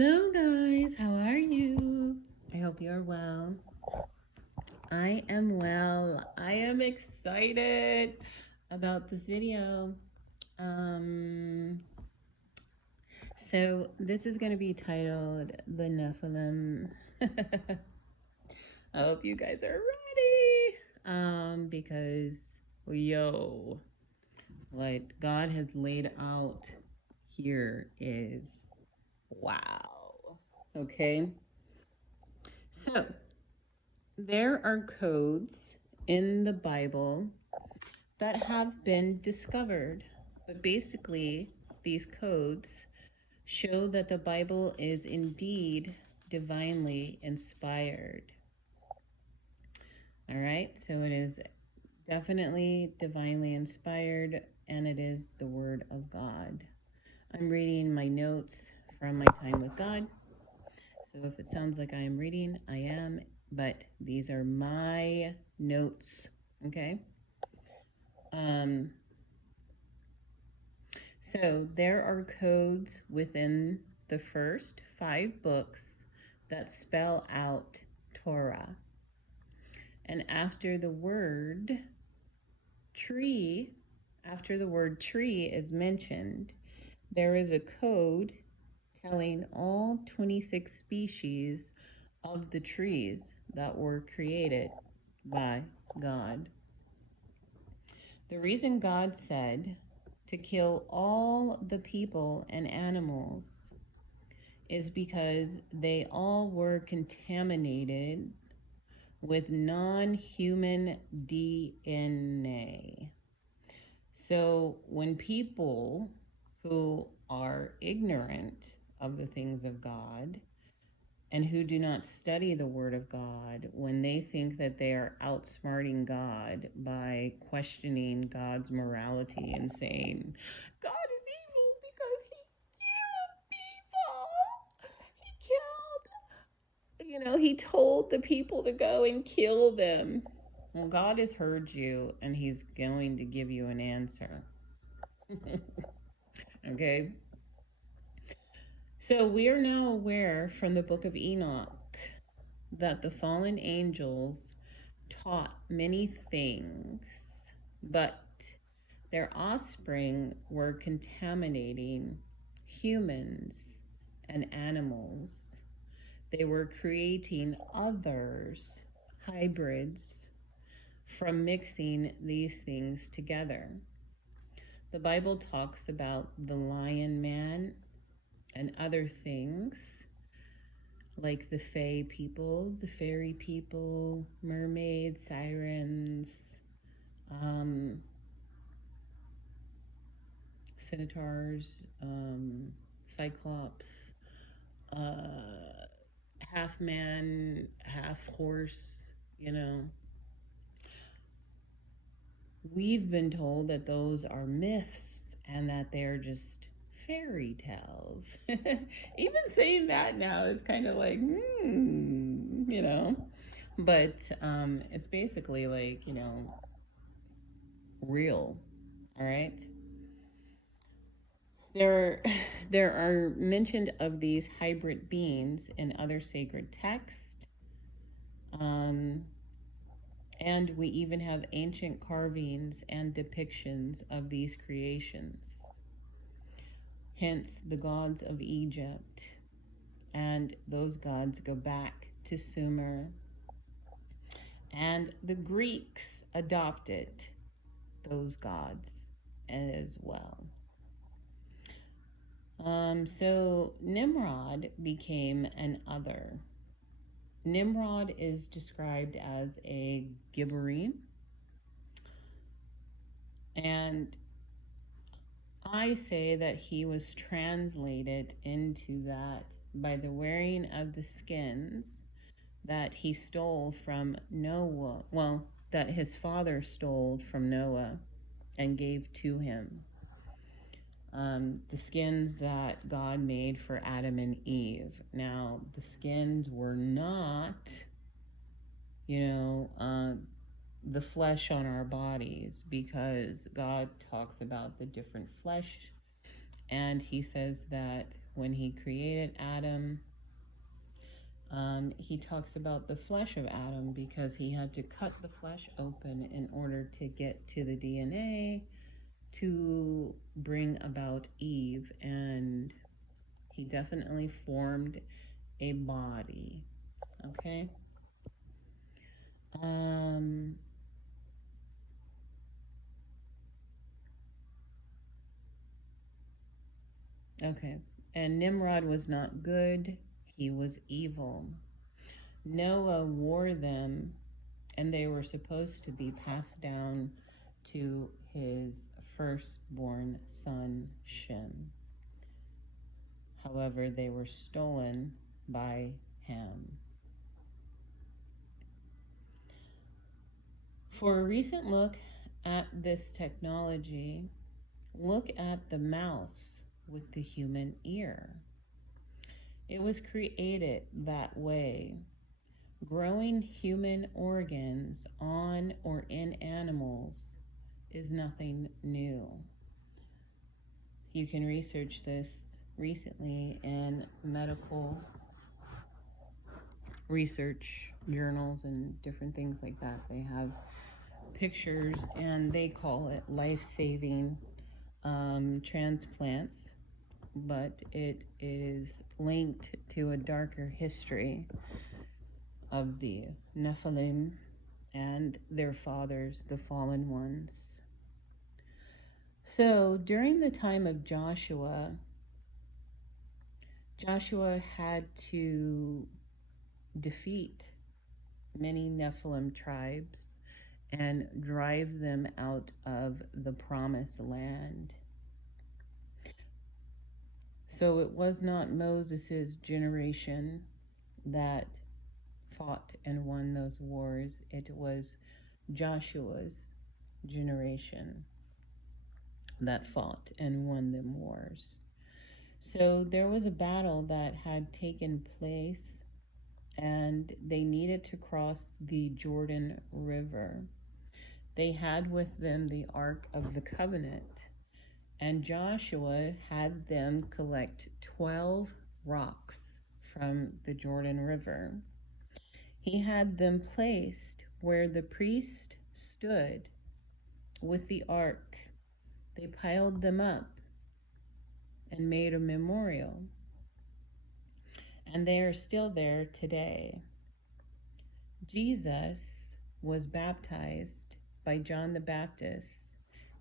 Hello guys, how are you? I hope you're well. I am well. I am excited about this video. So this is going to be titled The Nephilim. I hope you guys are ready. Because what God has laid out here is wow. Okay. So there are codes in the Bible that have been discovered. But basically, these codes show that the Bible is indeed divinely inspired. All right, so it is definitely divinely inspired, and it is the Word of God. I'm reading my notes from my time with God. So if it sounds like I am reading, I am, but these are my notes, okay? So there are codes within the first 5 books that spell out Torah. And after the word tree is mentioned, there is a code telling all 26 species of the trees that were created by God. The reason God said to kill all the people and animals is because they all were contaminated with non-human DNA. So when people who are ignorant of the things of God and who do not study the Word of God, when they think that they are outsmarting God by questioning God's morality and saying, God is evil because he killed people. He told the people to go and kill them. Well, God has heard you and he's going to give you an answer. Okay? So we are now aware from the book of Enoch that the fallen angels taught many things, but their offspring were contaminating humans and animals. They were creating others, hybrids, from mixing these things together. The Bible talks about the lion man and other things like the fae people, the fairy people, mermaids, sirens, centaurs, cyclops, half man, half horse, We've been told that those are myths and that they're just fairy tales. Even saying that now is kind of like, But it's basically like, real, all right? There are mentioned of these hybrid beings in other sacred texts. And we even have ancient carvings and depictions of these creations. Hence the gods of Egypt. And those gods go back to Sumer. And the Greeks adopted those gods as well. So Nimrod became an other. Nimrod is described as a Gibberine. And I say that he was translated into that by the wearing of the skins that he stole from Noah. Well, that his father stole from Noah and gave to him. The skins that God made for Adam and Eve. Now, the skins were not, the flesh on our bodies, because God talks about the different flesh, and he says that when he created Adam, he talks about the flesh of Adam because he had to cut the flesh open in order to get to the DNA to bring about Eve. And he definitely formed a body. Okay. Okay. And Nimrod was not good, he was evil. Noah wore them, and they were supposed to be passed down to his firstborn son, Shem. However, they were stolen by Ham. For a recent look at this technology, look at the mouse with the human ear. It was created that way. Growing human organs on or in animals is nothing new. You can research this recently in medical research journals and different things like that. They have pictures and they call it life-saving transplants, but it is linked to a darker history of the Nephilim and their fathers, the fallen ones. So during the time of Joshua had to defeat many Nephilim tribes and drive them out of the promised land. So it was not Moses' generation that fought and won those wars. It was Joshua's generation that fought and won them wars. So there was a battle that had taken place, and they needed to cross the Jordan River. They had with them the Ark of the Covenant, and Joshua had them collect 12 rocks from the Jordan River. He had them placed where the priest stood with the ark. They piled them up and made a memorial. And they are still there today. Jesus was baptized by John the Baptist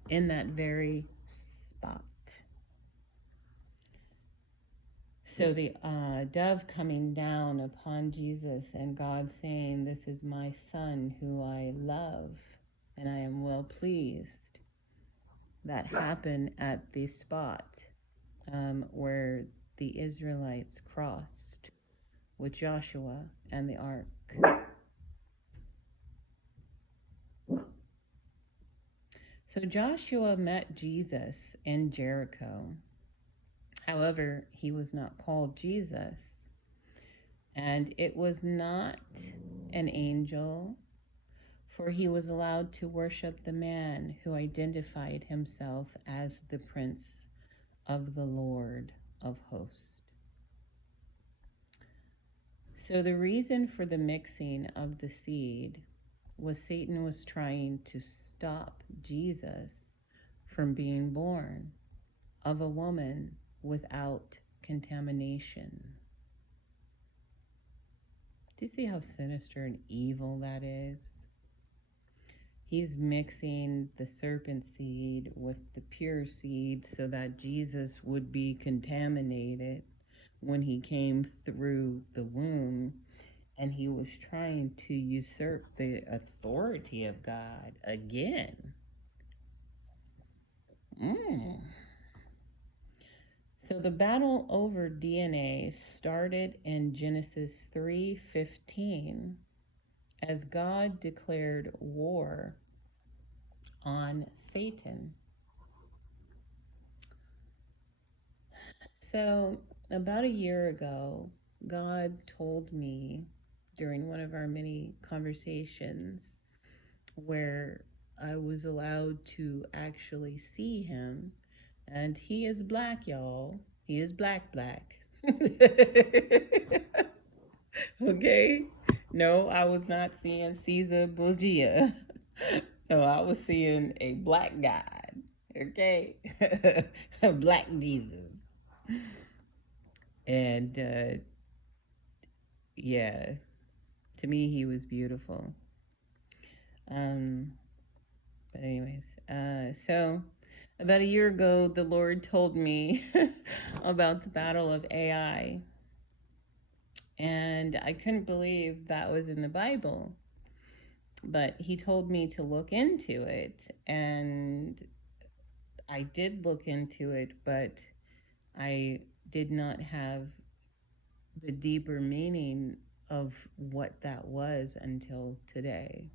in that very spot. So the dove coming down upon Jesus and God saying, "This is my son who I love and I am well pleased," that happened at the spot where the Israelites crossed with Joshua and the ark. So Joshua met Jesus in Jericho. However, he was not called Jesus. And it was not an angel, for he was allowed to worship the man who identified himself as the Prince of the Lord of hosts. So the reason for the mixing of the seed was Satan was trying to stop Jesus from being born of a woman without contamination. Do you see how sinister and evil that is? He's mixing the serpent seed with the pure seed so that Jesus would be contaminated when he came through the womb, and he was trying to usurp the authority of God again. So the battle over DNA started in Genesis 3:15 as God declared war on Satan. So about a year ago, God told me during one of our many conversations where I was allowed to actually see him, and he is black, y'all. He is black, black. Okay? No, I was not seeing Caesar Borgia. No, I was seeing a black God. Okay? A black Jesus. And yeah, to me, he was beautiful. But anyways, so about a year ago, the Lord told me about the battle of Ai. And I couldn't believe that was in the Bible. But he told me to look into it. And I did look into it, but I did not have the deeper meaning of what that was until today.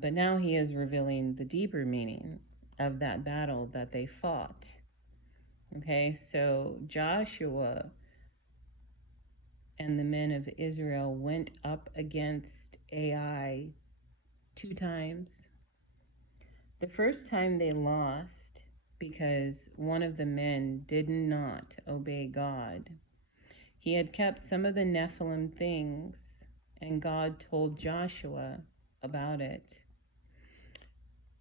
But now he is revealing the deeper meaning of that battle that they fought. Okay, so Joshua and the men of Israel went up against Ai 2 times. The first time they lost because one of the men did not obey God. He had kept some of the Nephilim things, and God told Joshua about it.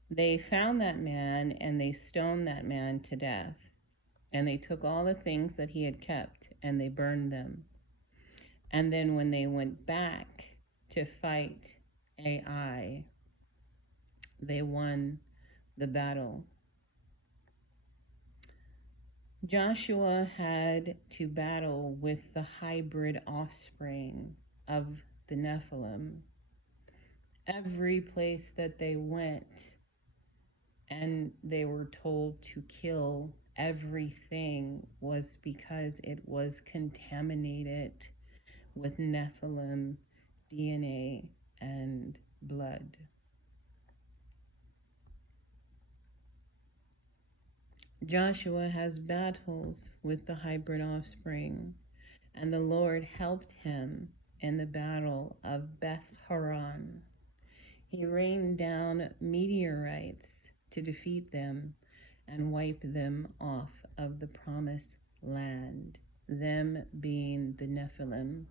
They found that man and they stoned that man to death. And they took all the things that he had kept and they burned them. And then when they went back to fight Ai, they won the battle. Joshua had to battle with the hybrid offspring of the Nephilim. Every place that they went, and they were told to kill everything, was because it was contaminated with Nephilim DNA and blood. Joshua has battles with the hybrid offspring, and the Lord helped him in the battle of Beth Horon. He rained down meteorites to defeat them and wipe them off of the promised land, them being the Nephilim.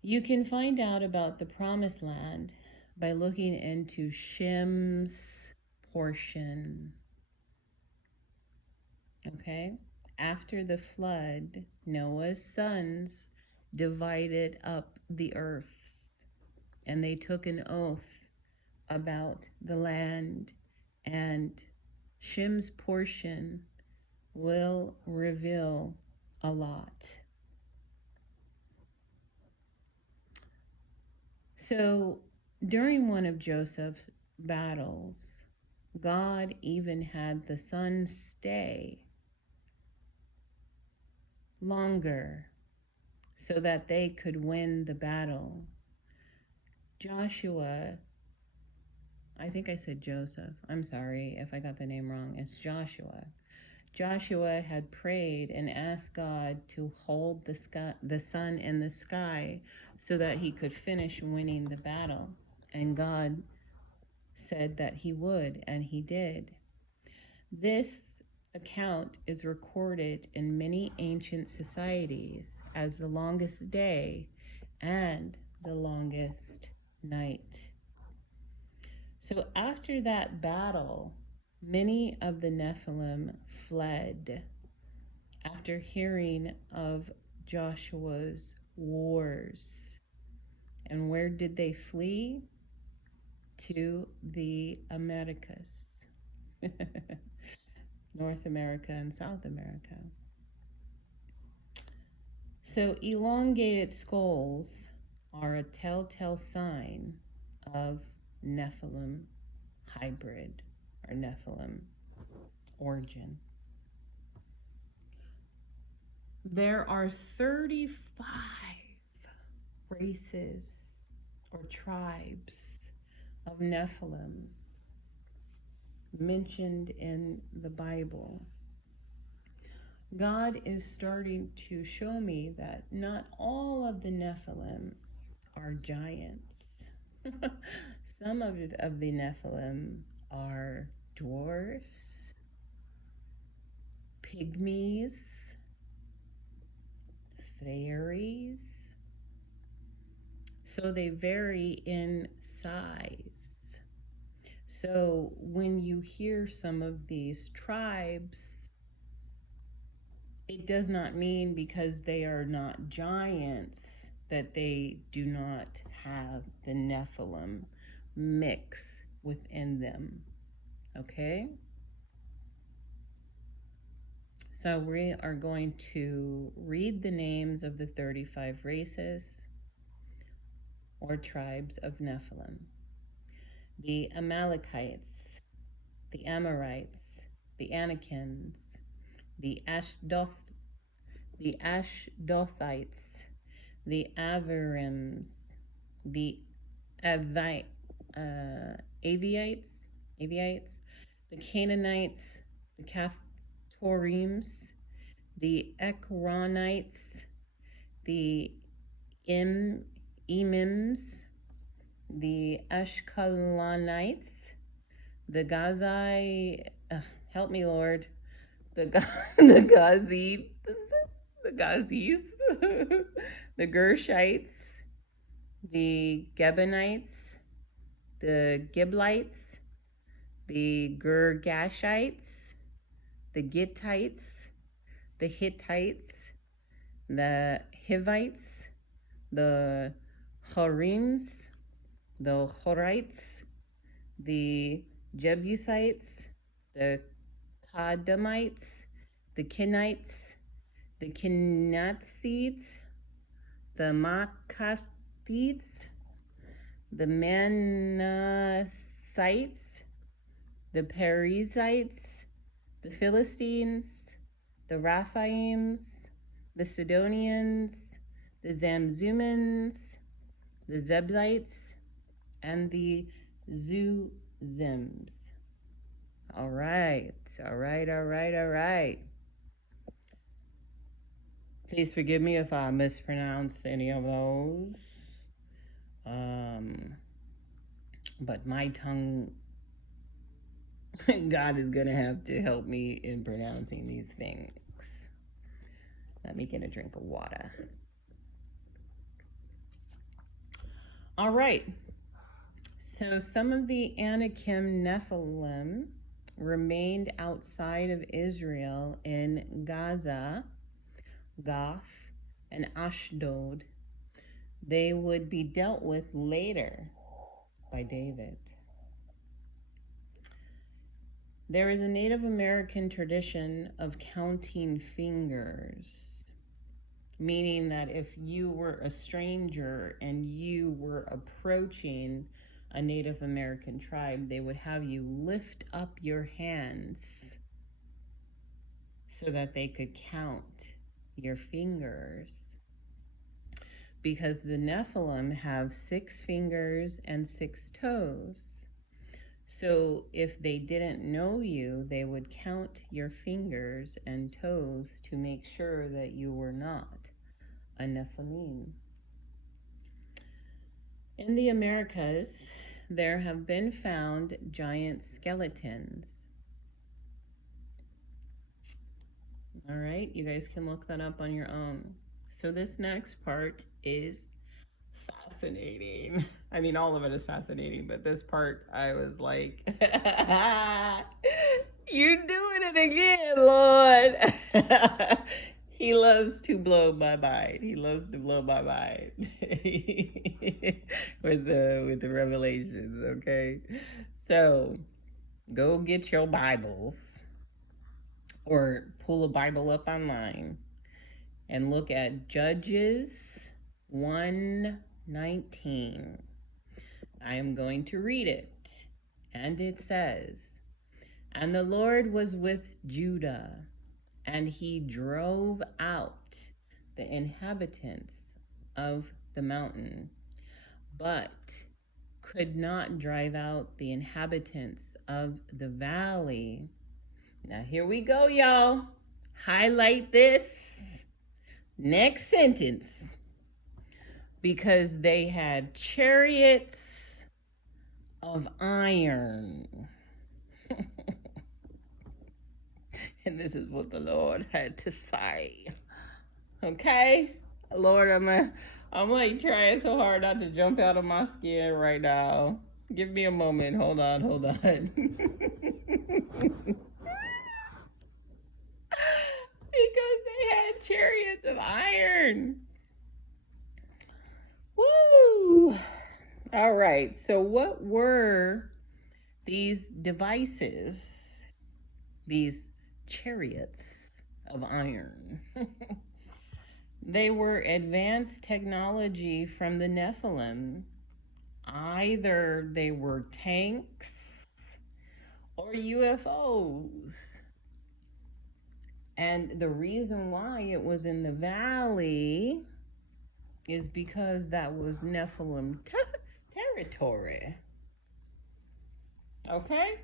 You can find out about the promised land by looking into Shem's portion. Okay? After the flood, Noah's sons divided up the earth, and they took an oath about the land, and Shem's portion will reveal a lot. So during one of Joseph's battles, God even had the sons stay longer so that they could win the battle. Joshua, I think I said Joseph. I'm sorry if I got the name wrong. It's Joshua. Joshua had prayed and asked God to hold the sun in the sky so that he could finish winning the battle. And God said that he would, and he did. This account is recorded in many ancient societies as the longest day and the longest night. So after that battle, many of the Nephilim fled after hearing of Joshua's wars. And where did they flee? To the Americas, North America and South America. So elongated skulls are a telltale sign of Nephilim hybrid or Nephilim origin. There are 35 races or tribes of Nephilim mentioned in the Bible. God is starting to show me that not all of the Nephilim are giants. some of the Nephilim are dwarfs, pygmies, fairies. So they vary in size. So when you hear some of these tribes, it does not mean because they are not giants that they do not have the Nephilim mix within them. Okay? So we are going to read the names of the 35 races or tribes of Nephilim. The Amalekites, the Amorites, the Anakims, the Ashdothites, the Avarims, the Avites, the Canaanites, the Caphtorims, the Ekronites, the Emims, the Ashkelonites, the Gazai, help me, Lord, the Gazis, the Gershites, the Gebenites, the Giblites, the Girgashites, the Gittites, the Hittites, the Hivites, the Horims, the Horites, the Jebusites, the Kadamites, the Kenites, the Kenatzites, the Makathites, the Manassites, the Perizzites, the Philistines, the Raphaims, the Sidonians, the Zamzumans, the Zeblites, and the Zuzims. All right. Please forgive me if I mispronounce any of those. But my tongue, God is going to have to help me in pronouncing these things. Let me get a drink of water. All right. So some of the Anakim Nephilim remained outside of Israel in Gaza, Gath, and Ashdod. They would be dealt with later by David. There is a Native American tradition of counting fingers, meaning that if you were a stranger and you were approaching a Native American tribe, they would have you lift up your hands so that they could count your fingers. Because the Nephilim have 6 fingers and 6 toes. So if they didn't know you, they would count your fingers and toes to make sure that you were not a Nephilim. In the Americas, there have been found giant skeletons. All right, you guys can look that up on your own. So this next part is fascinating. I mean, all of it is fascinating, but this part, I was like, you're doing it again, Lord. He loves to blow my mind. with the revelations, okay? So go get your Bibles or pull a Bible up online and look at Judges 1:19. I am going to read it. And it says, "And the Lord was with Judah, and he drove out the inhabitants of the mountain, but could not drive out the inhabitants of the valley." Now here we go, y'all. Highlight this next sentence. "Because they had chariots of iron. And this is what the Lord had to say. Okay? Lord, I'm like trying so hard not to jump out of my skin right now. Give me a moment. Hold on. Because they had chariots of iron. Woo! All right. So what were these devices? These chariots of iron. They were advanced technology from the Nephilim. Either they were tanks or UFOs. And the reason why it was in the valley is because that was Nephilim territory. Okay?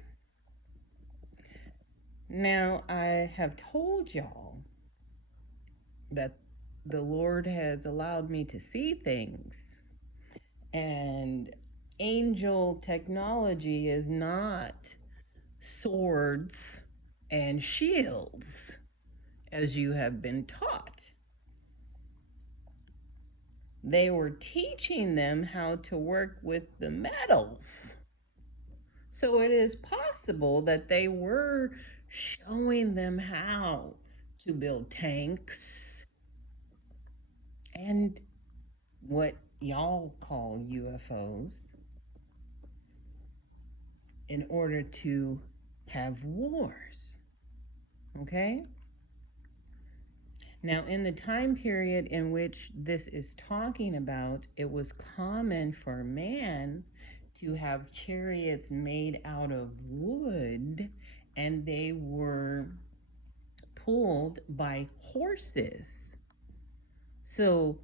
Now, I have told y'all that the Lord has allowed me to see things. And angel technology is not swords and shields, as you have been taught. They were teaching them how to work with the metals. So it is possible that they were showing them how to build tanks and what y'all call UFOs in order to have wars. Okay? Now, in the time period in which this is talking about, it was common for man to have chariots made out of wood, and they were pulled by horses. So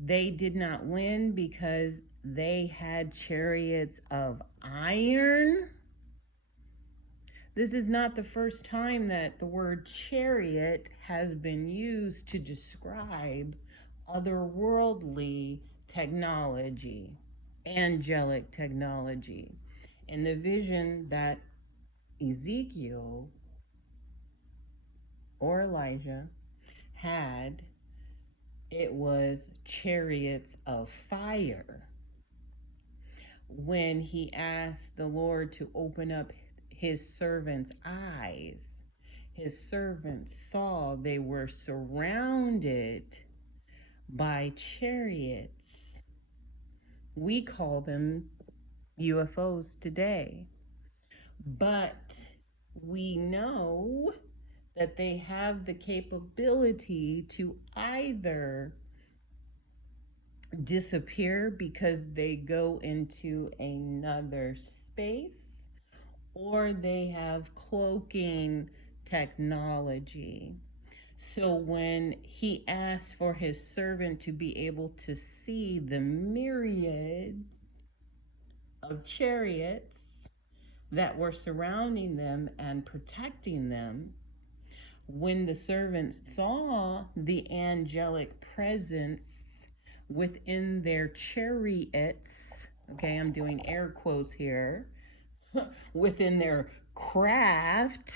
they did not win because they had chariots of iron. This is not the first time that the word chariot has been used to describe otherworldly technology, angelic technology. In the vision that Ezekiel or Elijah had, it was chariots of fire. When he asked the Lord to open up his servant's eyes, his servant saw they were surrounded by chariots. We call them UFOs today. But we know that they have the capability to either disappear because they go into another space, or they have cloaking technology. So when he asked for his servant to be able to see the myriad of chariots that were surrounding them and protecting them, when the servant saw the angelic presence within their chariots, okay, I'm doing air quotes here, within their craft,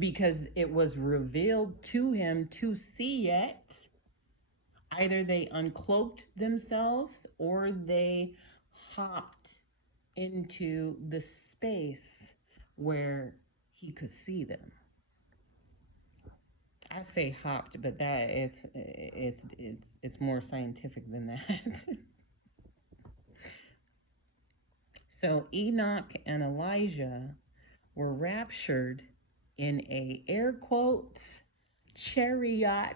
because it was revealed to him to see it, either they uncloaked themselves or they hopped into the space where he could see them. I say hopped, but that it's more scientific than that. So Enoch and Elijah were raptured in a air quotes chariot,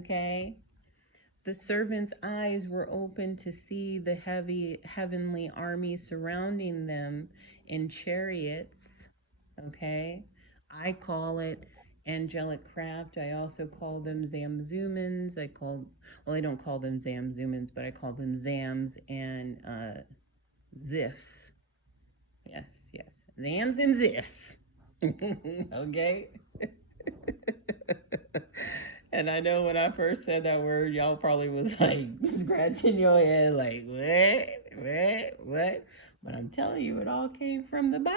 okay? The servant's eyes were open to see the heavy heavenly army surrounding them in chariots, okay? I call it angelic craft. I also call them Zamzumans. I don't call them Zamzumans, but I call them Zams and Ziffs. Yes. Zams and Ziffs. Okay? And I know when I first said that word, y'all probably was like scratching your head, like, what? But I'm telling you, it all came from the Bible.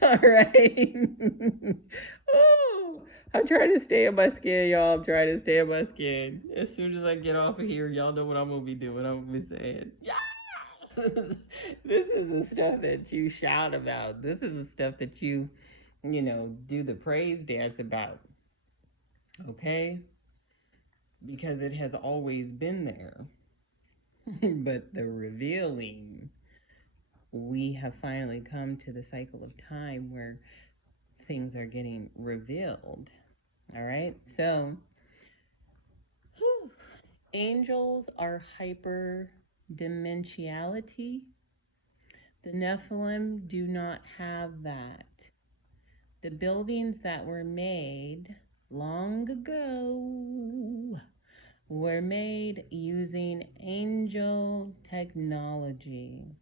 All right. Oh, I'm trying to stay in my skin, y'all. I'm trying to stay in my skin. As soon as I get off of here, y'all know what I'm going to be doing. I'm going to be saying, yes! This is the stuff that you shout about. This is the stuff that you do the praise dance about. Okay? Because it has always been there. But the revealing, we have finally come to the cycle of time where things are getting revealed. All right? So, angels are hyperdimensionality. The Nephilim do not have that. The buildings that were made long ago were made using angel technology,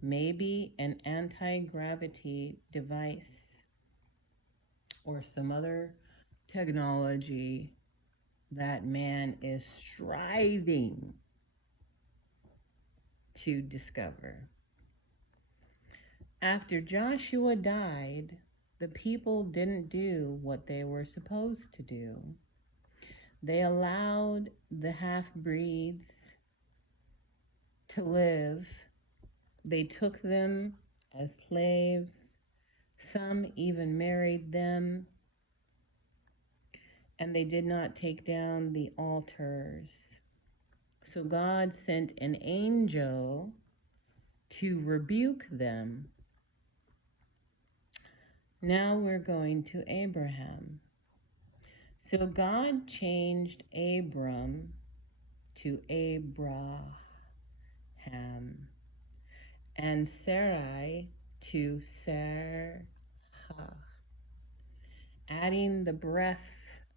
maybe an anti-gravity device or some other technology that man is striving to discover. After Joshua died, the people didn't do what they were supposed to do. They allowed the half-breeds to live. They took them as slaves. Some even married them. And they did not take down the altars. So God sent an angel to rebuke them. Now we're going to Abraham. So God changed Abram to Abraham and Sarai to Sarah, adding the breath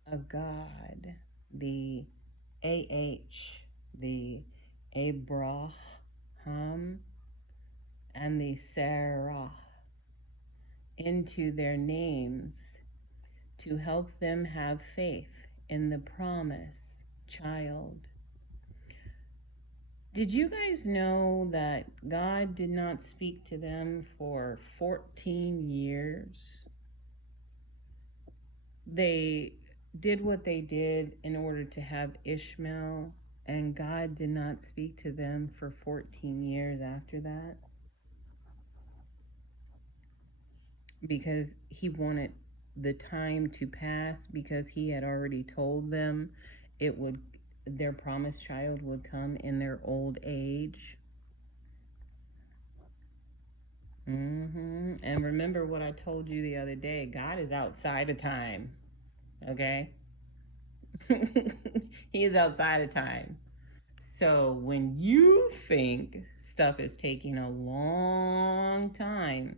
of God, the the Abraham, and the Sarah into their names to help them have faith in the promised child. Did you guys know that God did not speak to them for 14 years? They did what they did in order to have Ishmael, and God did not speak to them for 14 years after that because he wanted the time to pass, because he had already told them their promised child would come in their old age. And remember what I told you the other day, God is outside of time. Okay? He is outside of time. So when you think stuff is taking a long time,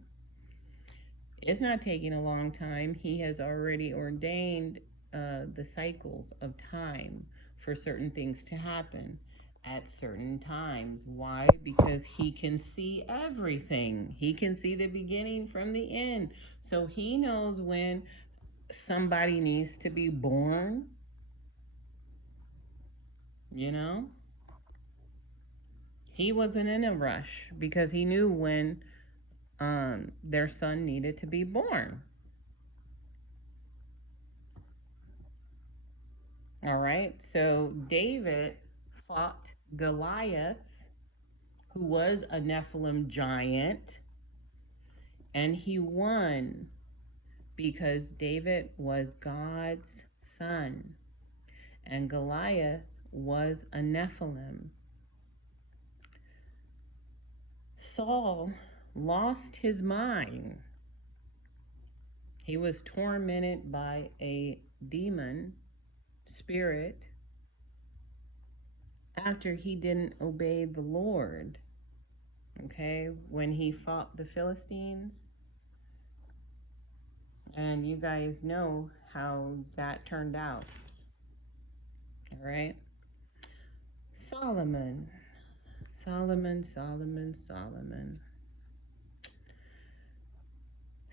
it's not taking a long time. He has already ordained the cycles of time for certain things to happen at certain times. Why? Because he can see everything. He can see the beginning from the end. So he knows when somebody needs to be born. You know? He wasn't in a rush because he knew when their son needed to be born. All right, so David fought Goliath, who was a Nephilim giant, and he won because David was God's son, and Goliath was a Nephilim. Saul lost his mind. He was tormented by a demon spirit after he didn't obey the Lord. Okay, when he fought the Philistines, and you guys know how that turned out. All right, Solomon.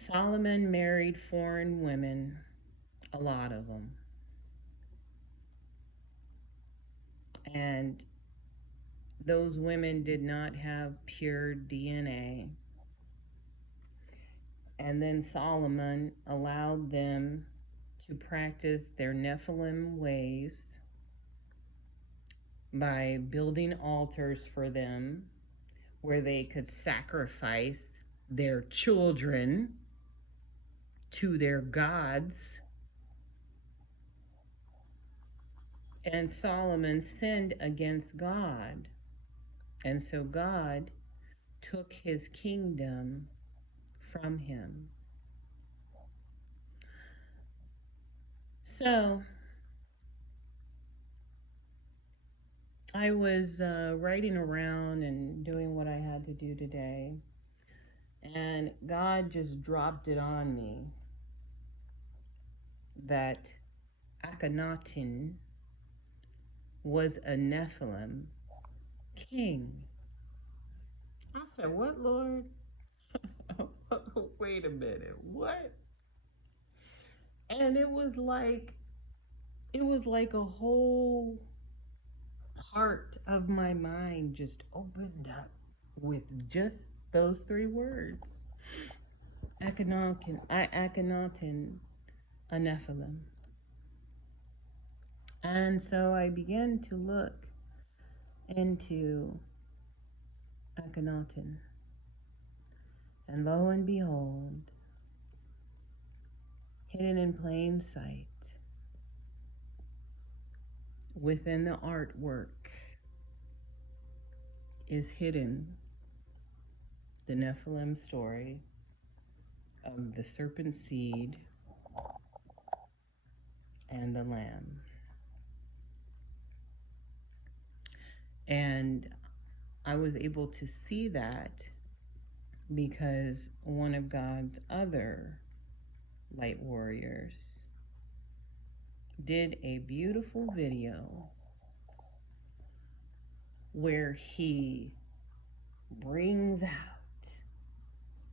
Solomon married foreign women, a lot of them. And those women did not have pure DNA. And then Solomon allowed them to practice their Nephilim ways by building altars for them where they could sacrifice their children to their gods. And Solomon sinned against God. And so God took his kingdom from him. So I was writing around and doing what I had to do today, and God just dropped it on me that Akhenaten was a Nephilim king. I said, what, Lord? Wait a minute, what? And it was like a whole part of my mind just opened up with just those three words. Akhenaten, a Nephilim. And so I began to look into Akhenaten. And lo and behold, hidden in plain sight, within the artwork, is hidden the Nephilim story of the serpent seed and the lamb. And I was able to see that because one of God's other light warriors did a beautiful video where he brings out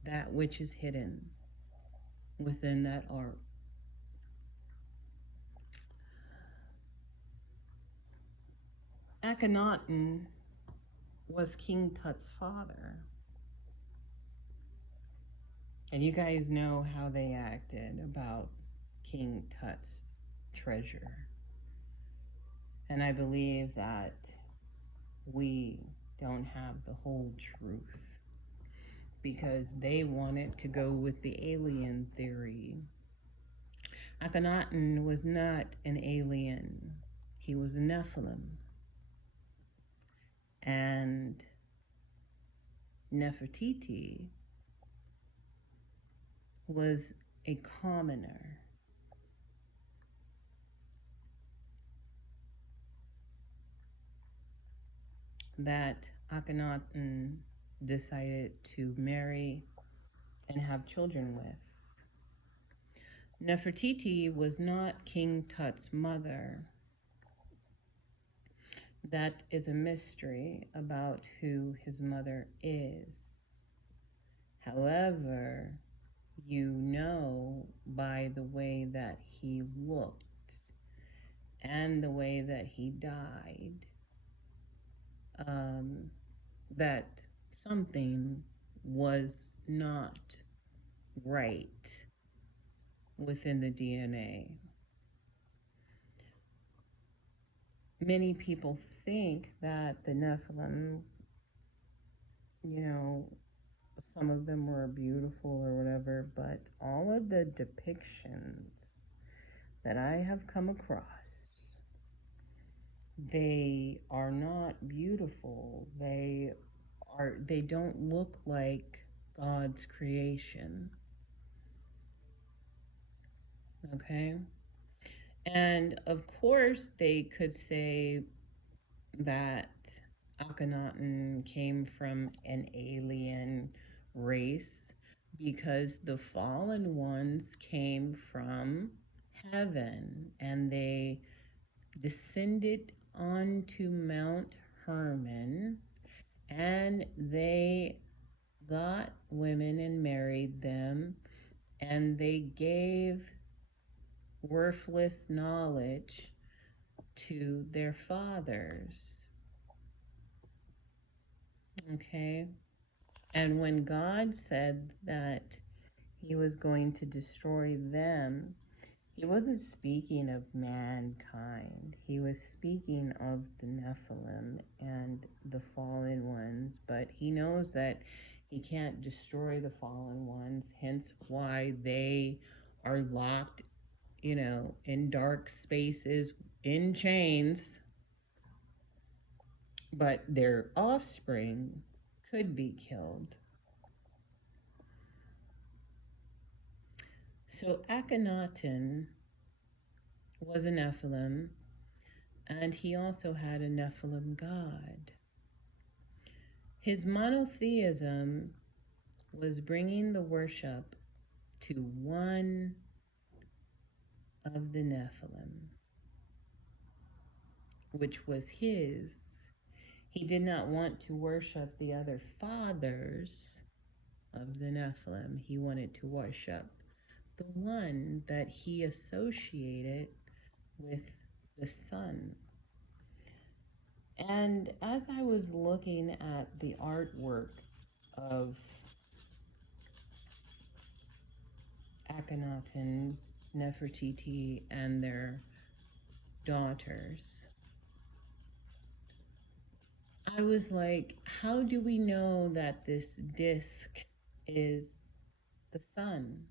that which is hidden within that art. Akhenaten was King Tut's father. And you guys know how they acted about King Tut's treasure. And I believe that we don't have the whole truth because they wanted to go with the alien theory. Akhenaten was not an alien. He was a Nephilim. And Nefertiti was a commoner. That Akhenaten decided to marry and have children with. Nefertiti was not King Tut's mother. That is a mystery about who his mother is. However, you know by the way that he looked and the way that he died, that something was not right within the DNA. Many people think that the Nephilim, some of them were beautiful or whatever, but all of the depictions that I have come across, they are not beautiful. They don't look like God's creation. Okay? And of course, they could say that Akhenaten came from an alien race because the fallen ones came from heaven and they descended onto Mount Hermon and they got women and married them and they gave worthless knowledge to their fathers. Okay? And when God said that he was going to destroy them, he wasn't speaking of mankind. He was speaking of the Nephilim and the fallen ones, but he knows that he can't destroy the fallen ones, hence why they are locked, in dark spaces, in chains, but their offspring could be killed. So Akhenaten was a Nephilim, and he also had a Nephilim god. His monotheism was bringing the worship to one of the Nephilim, which was his. He did not want to worship the other fathers of the Nephilim. He wanted to worship the one that he associated with the sun. And as I was looking at the artwork of Akhenaten, Nefertiti, and their daughters, I was like, how do we know that this disc is the sun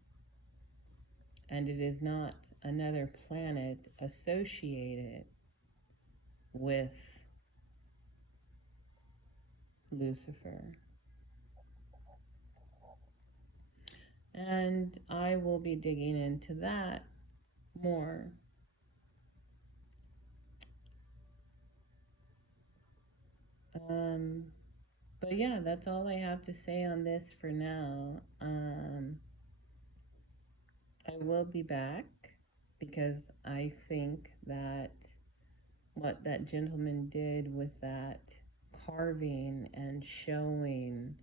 and it is not another planet associated with Lucifer? And I will be digging into that more. But yeah, that's all I have to say on this for now. I will be back because I think that what that gentleman did with that carving and showing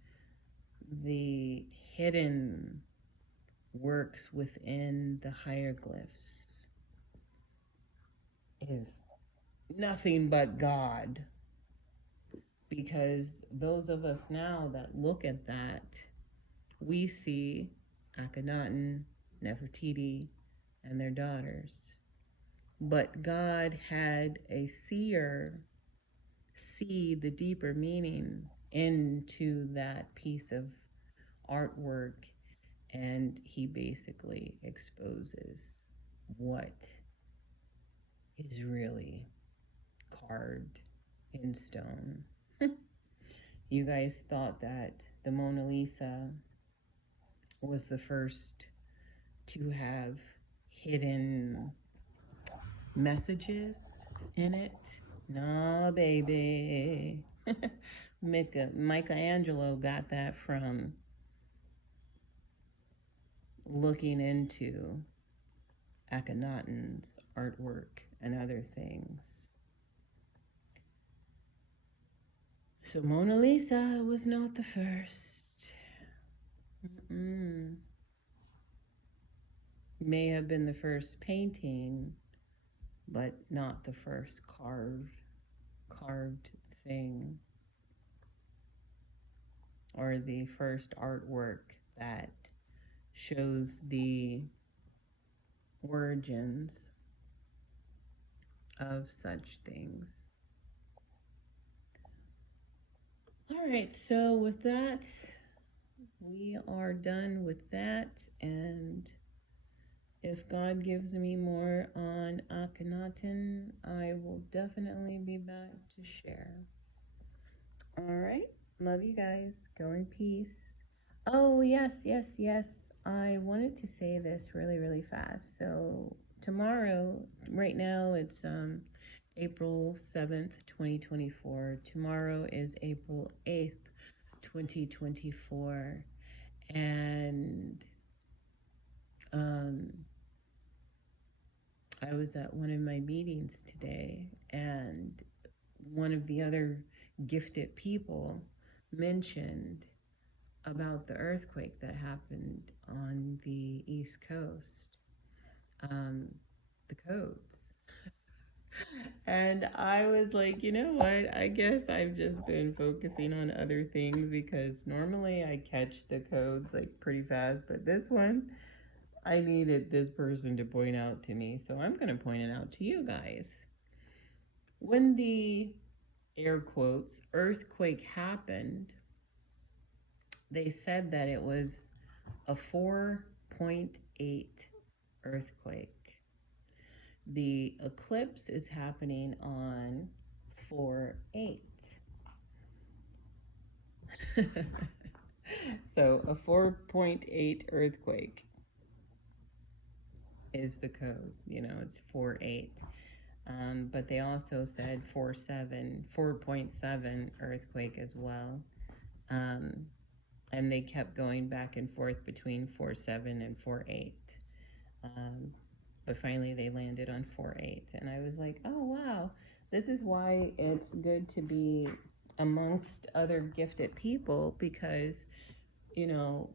the hidden works within the hieroglyphs is nothing but God. Because those of us now that look at that, we see Akhenaten, Nefertiti, and their daughters. But God had a seer see the deeper meaning into that piece of artwork, and he basically exposes what is really carved in stone. You guys thought that the Mona Lisa was the first to have hidden messages in it? No, baby. Michelangelo got that from looking into Akhenaten's artwork and other things. So Mona Lisa was not the first. May have been the first painting, but not the first carved thing, or the first artwork that shows the origins of such things. All right, so with that, we are done with that, and if God gives me more on Akhenaten, I will definitely be back to share. All right, love you guys. Go in peace. Oh, yes. I wanted to say this really fast. So tomorrow, right now, it's April 7th, 2024. Tomorrow is April 8th, 2024. And I was at one of my meetings today, and one of the other gifted people mentioned about the earthquake that happened on the East Coast, the codes. And I was like, you know what? I guess I've just been focusing on other things because normally I catch the codes like pretty fast, but this one, I needed this person to point out to me. So I'm going to point it out to you guys. When the air quotes earthquake happened, they said that it was a 4.8 earthquake. The eclipse is happening on 4/8. So a 4.8 earthquake is the code. You know, it's 4/8. But they also said 4.7 earthquake as well. And they kept going back and forth between 4.7 and 4.8. But finally they landed on 4.8. And I was like, oh, wow, this is why it's good to be amongst other gifted people because, you know,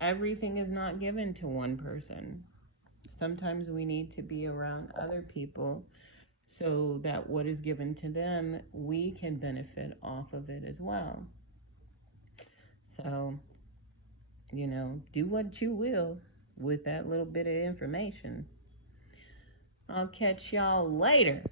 everything is not given to one person. Sometimes we need to be around other people so that what is given to them, we can benefit off of it as well. So, you know, do what you will with that little bit of information. I'll catch y'all later.